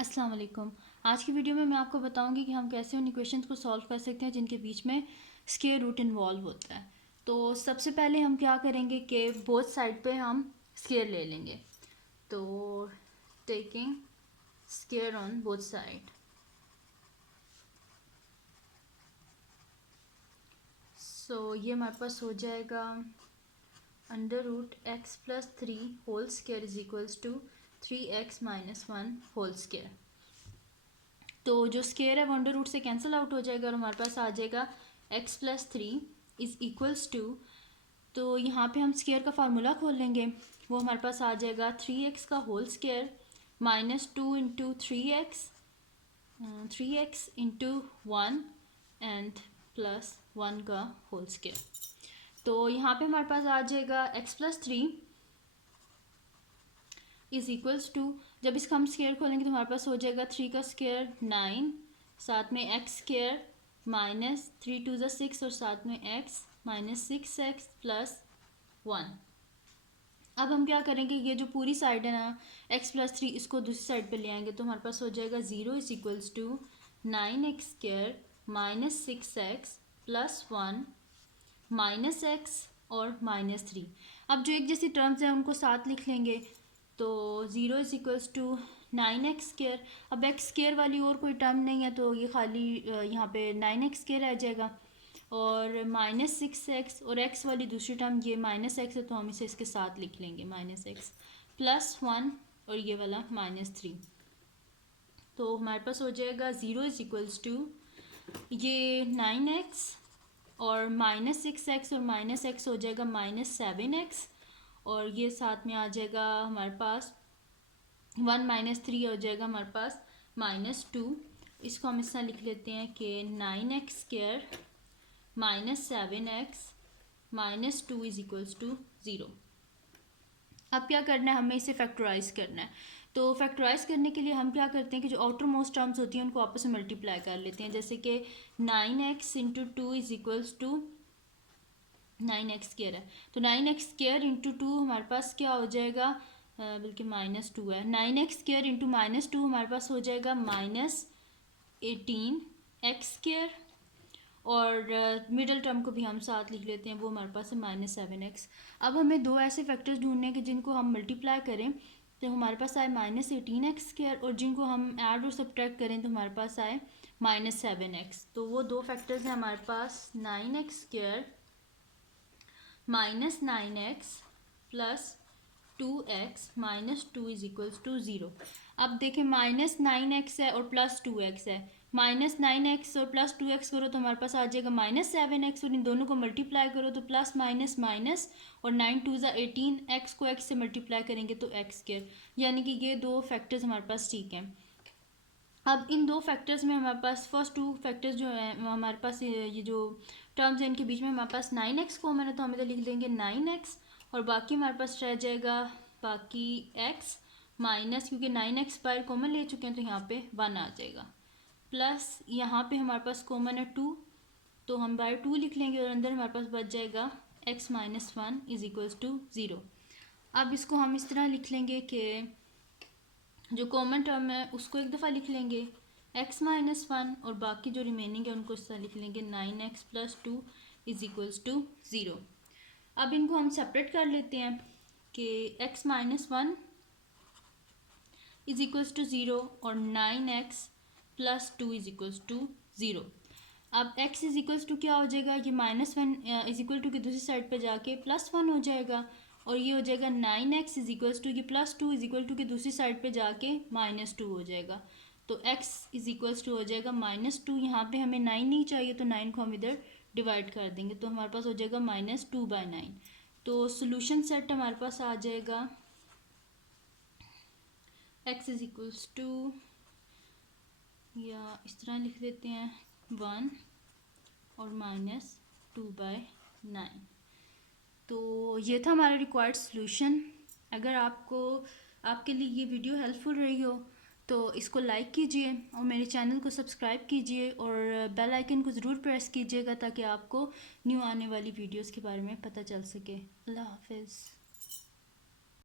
अस्सलाम वालेकुम। आज की वीडियो में मैं आपको बताऊंगी कि हम कैसे उन इक्वेशंस को सॉल्व कर सकते हैं जिनके बीच में स्क्वायर रूट इन्वॉल्व होता है। तो सबसे पहले हम क्या करेंगे कि बोथ साइड पे हम स्क्वायर ले लेंगे। तो taking square on both side, so ये हमारे पास हो जाएगा under root x plus three whole square is equals to 3x minus 1 whole square. तो जो स्क्वायर है वो अंडर रूट से कैंसिल आउट हो जाएगा और हमारे पास आ जाएगा x plus three is equals to, तो यहाँ पे हम स्क्वायर का फार्मूला खोल लेंगे। वो हमारे पास आ जाएगा 3x का whole square minus 2 into 3x into 1 and plus 1 का होल स्क्वायर। तो यहाँ पे हमारे पास आ जाएगा x plus three is equals to, जब इसका हम स्क्वायर खोलेंगे तो हमारे पास हो जाएगा 3 का स्क्वायर 9, साथ में एक्स स्क्वायर माइनस 3 टू ज़ा 6 और साथ में x माइनस 6x प्लस 1। अब हम क्या करेंगे, ये जो पूरी साइड है ना x प्लस थ्री, इसको दूसरी साइड पे ले आएंगे तो हमारे पास हो जाएगा 0 is equals to 9x square minus 6x plus 1 minus x और माइनस 3। अब जो एक जैसी टर्म्स हैं उनको साथ लिख लेंगे। तो 0 is equals to 9x square, अब x स्क्वायर वाली और कोई टर्म नहीं है तो ये खाली यहाँ पे 9x स्क्वायर आ जाएगा और माइनस 6x और x वाली दूसरी टर्म ये माइनस x है तो हम इसे इसके साथ लिख लेंगे माइनस x प्लस 1 और ये वाला माइनस 3। तो हमारे पास हो जाएगा 0 इज इक्वल्स टू ये 9x और माइनस 6x और माइनस x हो जाएगा माइनस 7x और ये साथ में आ जाएगा हमारे पास 1 माइनस 3 हो जाएगा हमारे पास माइनस 2। इसको हम इस तरह लिख लेते हैं कि 9x square minus 7x minus 2 is equals to 0। अब क्या करना है, हमें इसे फैक्टराइज करना है। तो फैक्टराइज करने के लिए हम क्या करते हैं कि जो आउटर मोस्ट टर्म्स होती हैं उनको आपस में मल्टीप्लाई कर लेते हैं। जैसे कि 9x into two is equals to 9x square है तो 9x स्क्वायर इंटू टू हमारे पास क्या हो जाएगा, बल्कि माइनस 2 है। 9x स्क्वायर इंटू माइनस 2 हमारे पास हो जाएगा माइनस 18x स्क्वायर और मिडल टर्म को भी हम साथ लिख लेते हैं, वो हमारे पास है माइनस 7x। अब हमें दो ऐसे फैक्टर्स ढूंढने के जिनको हम मल्टीप्लाई करें तो हमारे पास आए माइनस 18x स्क्वायर और जिनको हम ऐड और सब्ट्रैक्ट करें तो हमारे पास आए माइनस 7x। तो वो दो फैक्टर्स हैं हमारे पास 9x square minus 9x plus 2x minus 2 is equals to 0। अब देखें माइनस 9x है और प्लस 2x है, माइनस 9x और प्लस 2x करो तो हमारे पास आ जाएगा माइनस 7x और इन दोनों को मल्टीप्लाई करो तो प्लस माइनस माइनस और 9 टू ज़ा 18, x को x से मल्टीप्लाई करेंगे तो x स्क्वायर, यानी कि ये दो फैक्टर्स हमारे पास ठीक हैं। अब इन दो फैक्टर्स में हमारे पास फर्स्ट टू फैक्टर्स जो है हमारे पास ये जो टर्म्स हैं इनके बीच में हमारे पास 9x कॉमन है तो हम इधर लिख देंगे 9x और बाकी हमारे पास रह जाएगा बाकी x माइनस, क्योंकि 9x बाहर कॉमन ले चुके हैं तो यहाँ पे 1 आ जाएगा, प्लस यहाँ पे हमारे पास कॉमन है 2 तो हम बाहर 2 लिख लेंगे और अंदर हमारे पास बच जाएगा x minus 1 is equals to 0। अब इसको हम इस तरह लिख लेंगे कि जो कॉमन टर्म है उसको एक दफ़ा लिख लेंगे x माइनस 1 और बाकी जो रिमेनिंग है उनको इस तरह लिख लेंगे 9x plus 2 is equals to 0। अब इनको हम सेपरेट कर लेते हैं कि x minus 1 is equals to 0 और 9x plus 2 is equals to 0। अब x इज इक्वल्स टू क्या हो जाएगा, ये माइनस 1 इज इक्वल टू की दूसरी साइड पे जाके प्लस 1 हो जाएगा और ये हो जाएगा 9x इज इक्वल्स टू, ये प्लस 2 इज इक्वल टू की दूसरी साइड पे जाके माइनस 2 हो जाएगा। तो x इज इक्वल्स टू हो जाएगा माइनस 2, यहाँ पे हमें 9 नहीं चाहिए तो 9 को हम इधर डिवाइड कर देंगे तो हमारे पास हो जाएगा माइनस 2/9। तो सोल्यूशन सेट हमारे पास आ जाएगा x इज इक्वल्स टू, या इस तरह लिख देते हैं 1 और माइनस 2/9। तो ये था हमारा रिक्वायर्ड सॉल्यूशन। अगर आपके लिए ये वीडियो हेल्पफुल रही हो तो इसको लाइक कीजिए और मेरे चैनल को सब्सक्राइब कीजिए और बेल आइकन को ज़रूर प्रेस कीजिएगा ताकि आपको न्यू आने वाली वीडियोस के बारे में पता चल सके। अल्लाह हाफिज़।